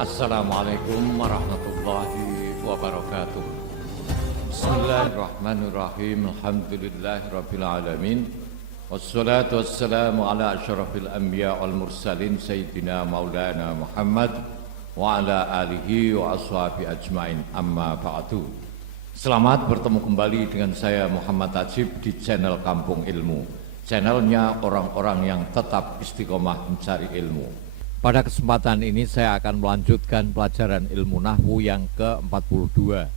Assalamualaikum warahmatullahi wabarakatuh. Bismillahirrahmanirrahim. Alhamdulillahirabbil alamin. Wassalatu wassalamu ala asyrafil anbiya wal mursalin sayyidina maulana Muhammad wa ala alihi wa ashabi ajmain. Amma ba'du. Selamat bertemu kembali dengan saya Muhammad Tajib di channel Kampung Ilmu. Channelnya orang-orang yang tetap istiqomah mencari ilmu. Pada kesempatan ini saya akan melanjutkan pelajaran ilmu nahwu yang ke-42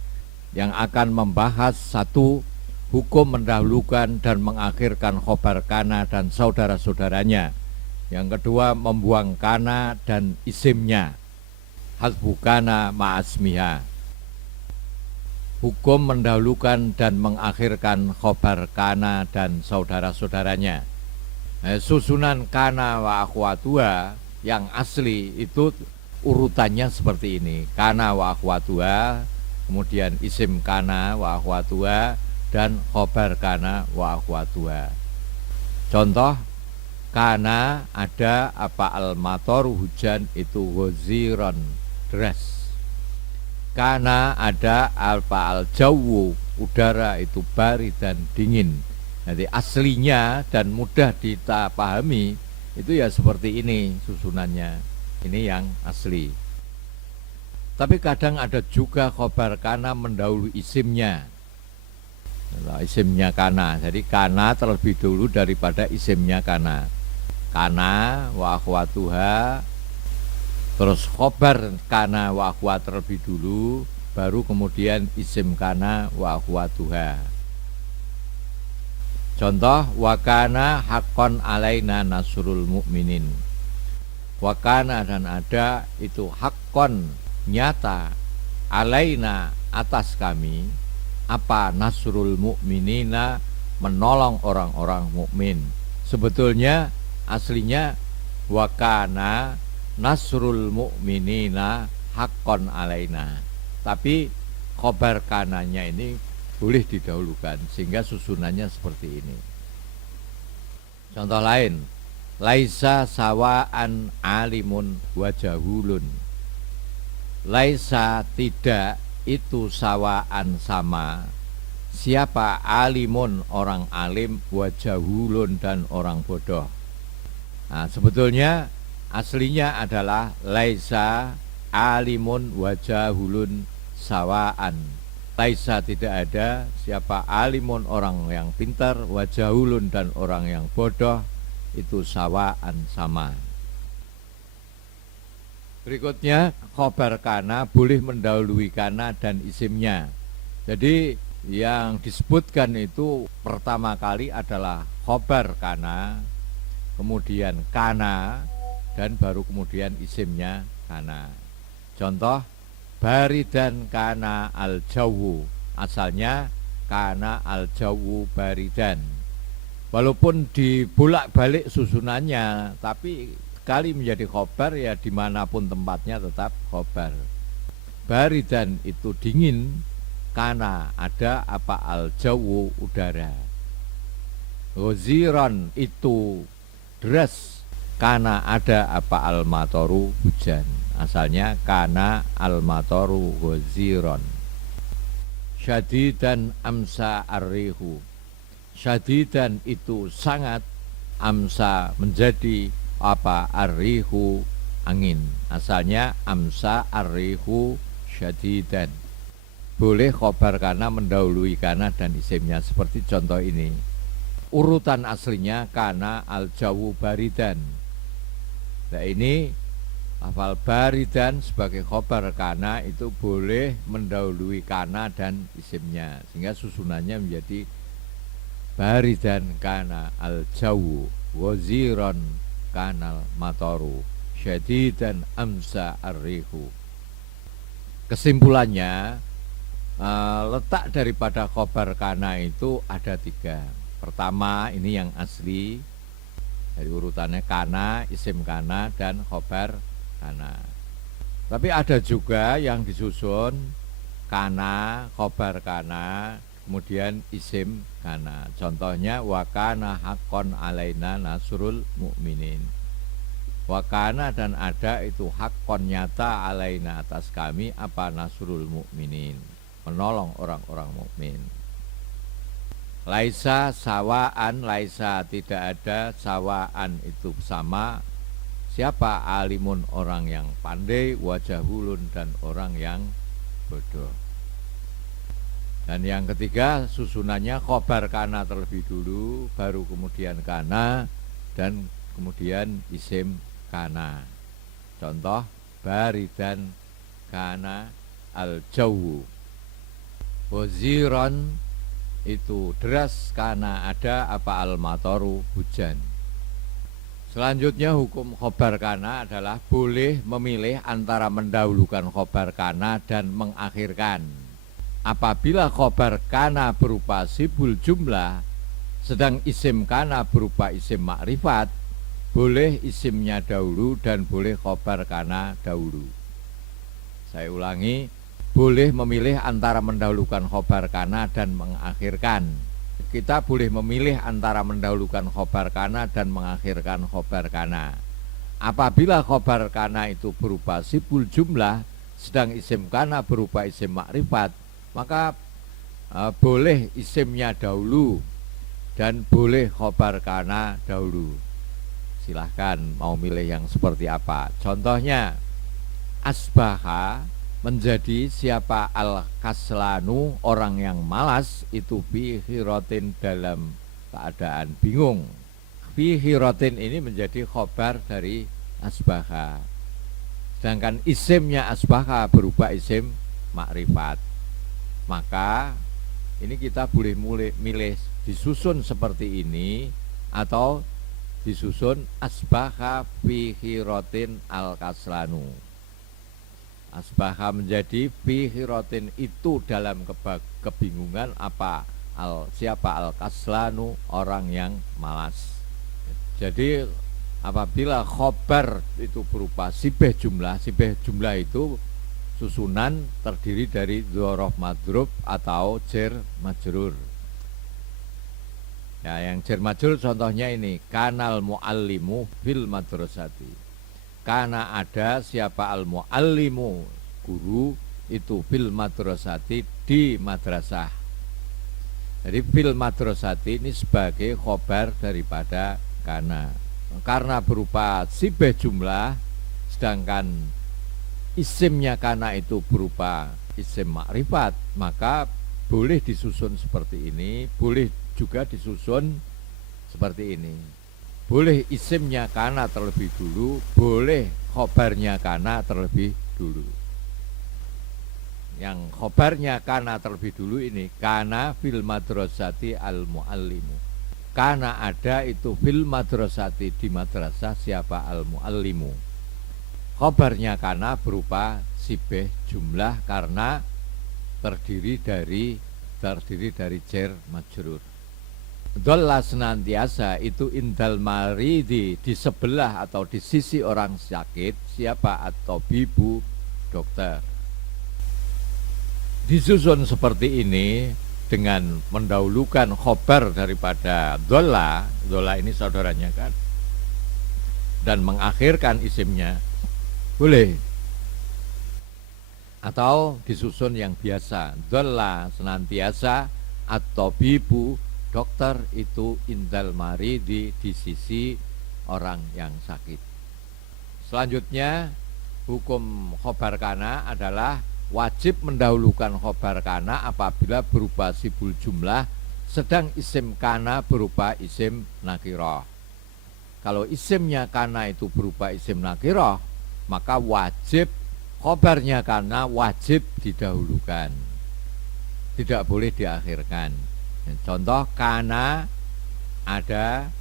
yang akan membahas satu, hukum mendahulukan dan mengakhirkan khobar kana dan saudara-saudaranya. Yang kedua, membuang kana dan isimnya, hasbu kana ma'asmiha. Hukum mendahulukan dan mengakhirkan khobar kana dan saudara-saudaranya. Susunan kana wa akhwatuha yang asli itu urutannya seperti ini: kana wa akhwatuha, kemudian isim kana wa akhwatuha, dan khobar kana wa akhwatuha. Contoh, kana ada apa al-mator, hujan itu, ghaziran, deras. Kana ada apa al-jawu, udara itu, bari dan dingin. Jadi aslinya dan mudah kita pahami itu ya seperti ini susunannya. Ini yang asli. Tapi kadang ada juga khobar kana mendahului isimnya. Isimnya kana. Jadi kana terlebih dulu daripada isimnya kana. Kana wa akhwatuha, terus khobar kana wa akhwat terlebih dulu, baru kemudian isim kana wa akhwatuha. Contoh, wakana haqqan alaina nasrul mu'minin. Wakana dan ada itu haqqan, nyata, alaina atas kami, apa nasrul mu'minina, menolong orang-orang mukmin. Sebetulnya aslinya wakana nasrul mu'minina haqqan alaina. Tapi khobar kananya ini boleh didahulukan sehingga susunannya seperti ini. Contoh lain, laisa sawaan alimun wajahulun. Laisa tidak itu sawaan sama. Siapa alimun orang alim, wajahulun dan orang bodoh. Nah, sebetulnya aslinya adalah laisa alimun wajahulun sawaan. Laisa tidak ada siapa alimun orang yang pintar, wajahulun dan orang yang bodoh itu sawaan sama. Berikutnya, khobar kana boleh mendahului kana dan isimnya. Jadi yang disebutkan itu pertama kali adalah khobar kana, kemudian kana, dan baru kemudian isimnya kana. Contoh, baridan kana al-jawu, asalnya kana al-jawu baridan. Walaupun dibolak-balik susunannya, tapi sekali menjadi khobar ya dimanapun tempatnya tetap khobar. Baridan itu dingin, kana ada apa al-jawu, udara. Ghaziran itu deras, kana ada apa al-matoru, hujan. Asalnya kana al-matoru ghaziran. Syadidan amsa arrihu. Syadidan itu sangat, amsa menjadi apa arrihu, angin. Asalnya amsa arrihu syadidan. Boleh khobar kana mendahului kana dan isimnya seperti contoh ini. Urutan aslinya kana al-jawu baridan. Nah ini hafal baridan sebagai khobar kana itu boleh mendahului kana dan isimnya, sehingga susunannya menjadi baridan kana al-jawu, ghaziran kanal matoru, syadidan amsa arrihu. Kesimpulannya, letak daripada khobar kana itu ada tiga. Pertama, ini yang asli, dari urutannya kana, isim kana, dan khobar kana. Tapi ada juga yang disusun kana, khobar kana, kemudian isim kana. Contohnya wakana haqqan alaina nasrul mu'minin. Wakana dan ada itu hakon nyata alaina atas kami apa nasrul mukminin, menolong orang-orang mukmin. Laisa sawaan, laisa tidak ada, sawaan itu sama. Siapa? Alimun orang yang pandai, wajahulun dan orang yang bodoh. Dan yang ketiga susunannya khobar kana terlebih dulu, baru kemudian kana, dan kemudian isim kana. Contoh baridan kana al-jawu. Waziron itu deras kana ada apa al-matoru hujan. Selanjutnya hukum khobar kana adalah boleh memilih antara mendahulukan khobar kana dan mengakhirkan. Apabila khobar kana berupa sibul jumlah, sedang isim kana berupa isim makrifat, boleh isimnya dahulu dan boleh khobar kana dahulu. Saya ulangi, boleh memilih antara mendahulukan khobar kana dan mengakhirkan. Kita boleh memilih antara mendahulukan khobar kana dan mengakhirkan khobar kana. Apabila khobar kana itu berupa sibul jumlah, sedang isim kana berupa isim makrifat, maka boleh isimnya dahulu dan boleh khobar kana dahulu. Silahkan mau milih yang seperti apa. Contohnya asbaha menjadi siapa al-kaslanu orang yang malas itu fi hirotin dalam keadaan bingung. Fi hirotin ini menjadi khobar dari asbaha. Sedangkan isimnya asbaha berupa isim makrifat. Maka ini kita boleh milih disusun seperti ini atau disusun asbaha fi hirotin al-kaslanu. Asbaha menjadi fi hirotin itu dalam kebingungan apa siapa al-kaslanu orang yang malas. Jadi apabila khobar itu berupa sibeh jumlah itu susunan terdiri dari dzorof madrub atau jer majrur. Ya, yang jer majrur contohnya ini kanal muallimu fil madrasati. Karena ada siapa al muallimu guru itu fil madrasati di madrasah. Jadi fil madrasati ini sebagai khobar daripada karena berupa sibeh jumlah, sedangkan isimnya kana itu berupa isim makrifat, maka boleh disusun seperti ini, boleh juga disusun seperti ini. Boleh isimnya kana terlebih dulu, boleh khobarnya kana terlebih dulu. Yang khobarnya kana terlebih dulu ini kana fil madrasati al muallimu. Kana ada itu fil madrasati di madrasah siapa al muallimu. Khobarnya kana berupa sibeh jumlah karena terdiri dari jer majrur. Dhalla senantiasa itu indal maridi di sebelah atau di sisi orang sakit siapa atau bibu dokter. Disusun seperti ini dengan mendahulukan khobar daripada dhalla ini saudaranya kan, dan mengakhirkan isimnya boleh, atau disusun yang biasa dhalla senantiasa atau bibu dokter itu indal maridi di sisi orang yang sakit. Selanjutnya hukum khobar kana adalah wajib mendahulukan khobar kana apabila berupa sibul jumlah, sedang isim kana berupa isim nakiroh. Kalau isimnya kana itu berupa isim nakiroh, maka wajib khobarnya kana wajib didahulukan, tidak boleh diakhirkan. Contoh kana ada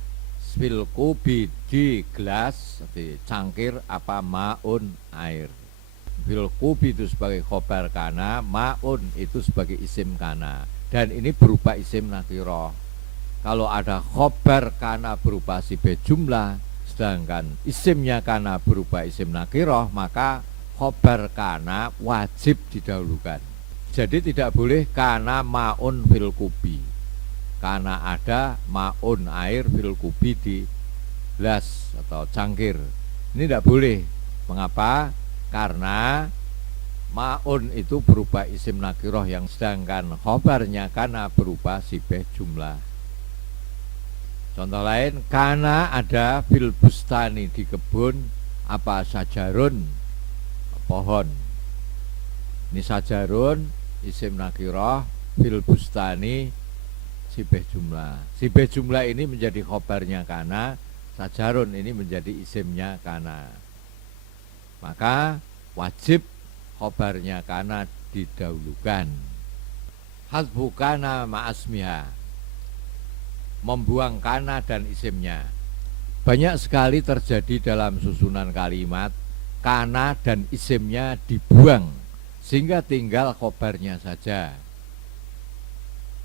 fil kubi di gelas, di cangkir apa maun air. Fil kubi itu sebagai khobar kana, maun itu sebagai isim kana, dan ini berupa isim nakiroh. Kalau ada khobar kana berupa sibeh jumlah, sedangkan isimnya kana berupa isim nakiroh, maka khobar kana wajib didahulukan. Jadi tidak boleh kana maun fil kubi. Karena ada maun air fil kubi di gelas atau cangkir. Ini tidak boleh. Mengapa? Karena ma'un itu berupa isim nakiroh, yang sedangkan khobarnya kana berupa sibeh jumlah. Contoh lain, kana ada fil bustani, di kebun, apa sajarun, pohon. Ini sajarun isim nakiroh, fil bustani sibeh jumlah. Sibeh jumlah ini menjadi khobarnya kana, sajarun ini menjadi isimnya kana. Maka wajib khobarnya kana didahulukan. Hasbu kana ma'asmiha, membuang kana dan isimnya. Banyak sekali terjadi dalam susunan kalimat kana dan isimnya dibuang sehingga tinggal khobarnya saja.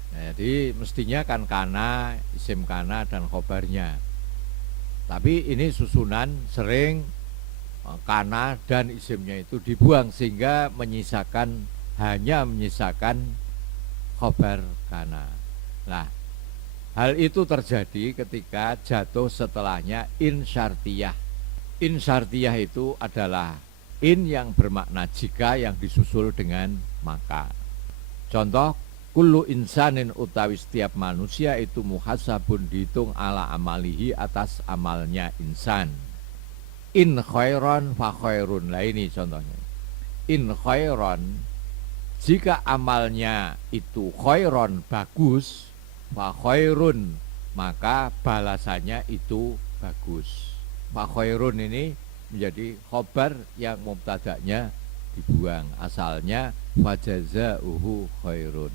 Nah, jadi mestinya kan kana, isim kana dan khobarnya. Tapi ini susunan sering kana dan isimnya itu dibuang sehingga hanya menyisakan khobar kana. Nah, hal itu terjadi ketika jatuh setelahnya in syartiyah. In syartiyah itu adalah in yang bermakna jika, yang disusul dengan maka. Contoh, kullu insanin utawi setiap manusia itu muhasabun, dihitung ala amalihi, atas amalnya insan. In khairon fa khairun. Lah ini contohnya. In khairon, jika amalnya itu khairon, bagus, fa khairun, maka balasannya itu bagus. Fa khairun ini menjadi khobar yang mubtada'nya dibuang. Asalnya fa jazauhu khairun.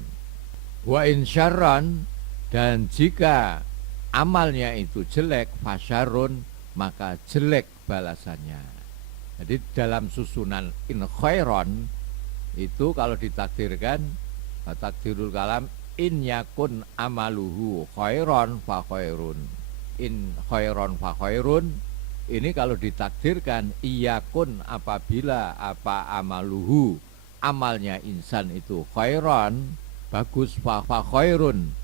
Wa in syarran, dan jika amalnya itu jelek, fa syarrun, maka jelek balasannya. Jadi dalam susunan in khairon itu kalau ditakdirkan, takdirul kalam in yakun amaluhu khairon fa khairun. In khairon fa khairun, ini kalau ditakdirkan iyakun, apabila apa amaluhu, amalnya insan itu khairon, bagus, fa khairun,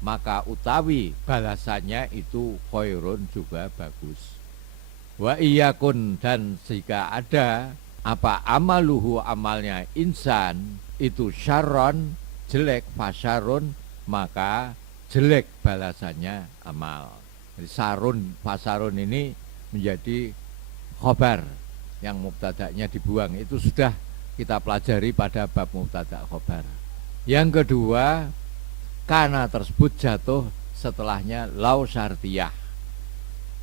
maka utawi balasannya itu khairun juga bagus. Wa iyakun, dan jika ada apa amaluhu, amalnya insan itu syarron, jelek, fasyarun, maka jelek balasannya amal. Jadi sarun, fasarun ini menjadi khobar yang mubtada'nya dibuang. Itu sudah kita pelajari pada bab mubtada' khobar. Yang kedua, kana tersebut jatuh setelahnya lau syartiyah.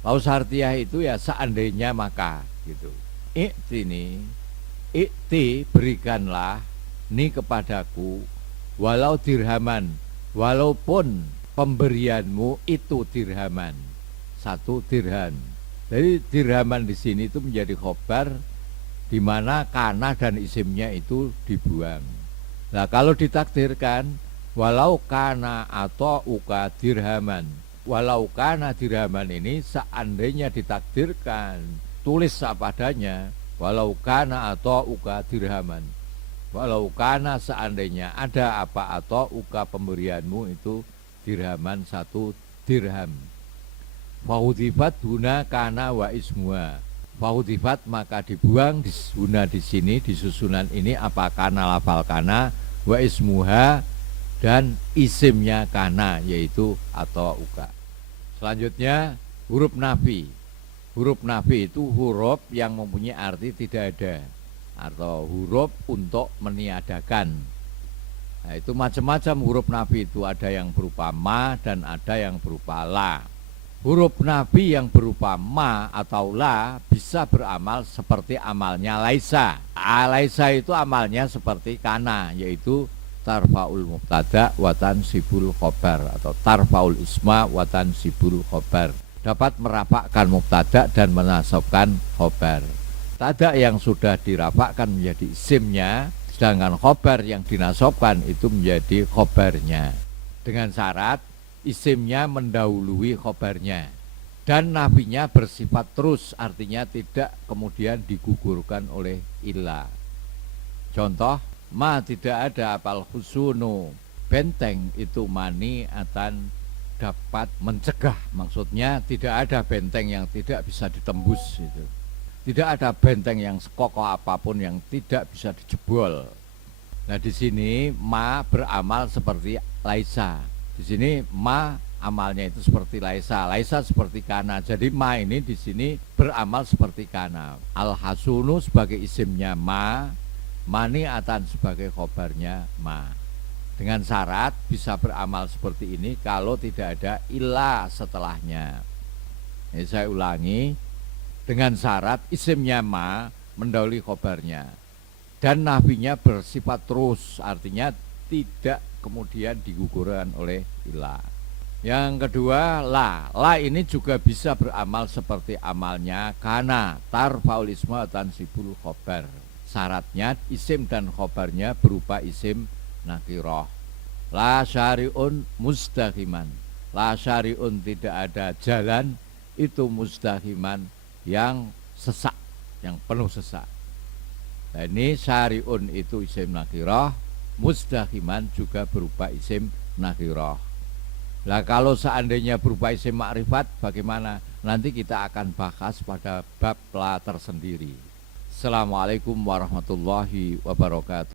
Lau syartiyah itu ya seandainya maka gitu. Ikti berikanlah ni kepadaku walau dirhaman, walaupun pemberianmu itu dirhaman, 1 dirham. Jadi dirhaman di sini itu menjadi khobar, di mana kana dan isimnya itu dibuang. Nah, kalau ditakdirkan walau kana atau uka dirhaman, walau kana dirhaman ini seandainya ditakdirkan, tulis apa adanya, walau kana atau uka dirhaman, walau kana seandainya ada apa atau uka pemberianmu itu dirhaman, 1 dirham. Fahudifat huna kana wa ismuha. Fahudifat maka dibuang huna di sini, di susunan ini apa kana lafal kana, wa ismuha dan isimnya kana, yaitu atau uka. Selanjutnya huruf nafi. Huruf nafi itu huruf yang mempunyai arti tidak ada, atau huruf untuk meniadakan. Nah, itu macam-macam huruf nafi itu, ada yang berupa ma dan ada yang berupa la. Huruf nafi yang berupa ma atau la bisa beramal seperti amalnya laisa. Laisa itu amalnya seperti kana, yaitu tarfaul mubtada wa tansibul khobar, atau tarfaul isma wa tansibul khobar. Dapat merapakkan mubtada dan menasabkan khobar. Tada yang sudah dirapakkan menjadi isimnya, sedangkan khobar yang dinasabkan itu menjadi khobarnya. Dengan syarat isimnya mendahului khobarnya dan nafinya bersifat terus, artinya tidak kemudian digugurkan oleh illa. Contoh, ma tidak ada apal husunu, benteng itu mani atan dapat mencegah, maksudnya tidak ada benteng yang tidak bisa ditembus itu. Tidak ada benteng yang sekokoh apapun yang tidak bisa dijebol. Nah, di sini ma beramal seperti Laisa. Di sini ma amalnya itu seperti Laisa. Laisa seperti kana. Jadi ma ini di sini beramal seperti kana. Al-hasunu sebagai isimnya ma, mani'atan sebagai khobarnya ma. Dengan syarat bisa beramal seperti ini kalau tidak ada illa setelahnya. Ini saya ulangi, dengan syarat isimnya ma mendahului khobarnya dan nahwinya bersifat terus, artinya tidak kemudian digugurkan oleh illa. Yang kedua, la ini juga bisa beramal seperti amalnya kana, tarfaul isma tansibul khobar. Syaratnya isim dan khobarnya berupa isim nakiroh. La syari'un mustaqiman. La syari'un tidak ada jalan, itu mustaqiman yang sesak, yang penuh sesak. Nah, ini syari'un itu isim nakiroh, mustaqiman juga berupa isim nakiroh. Nah, kalau seandainya berupa isim makrifat bagaimana? Nanti kita akan bahas pada bab la tersendiri. Assalamualaikum warahmatullahi wabarakatuh.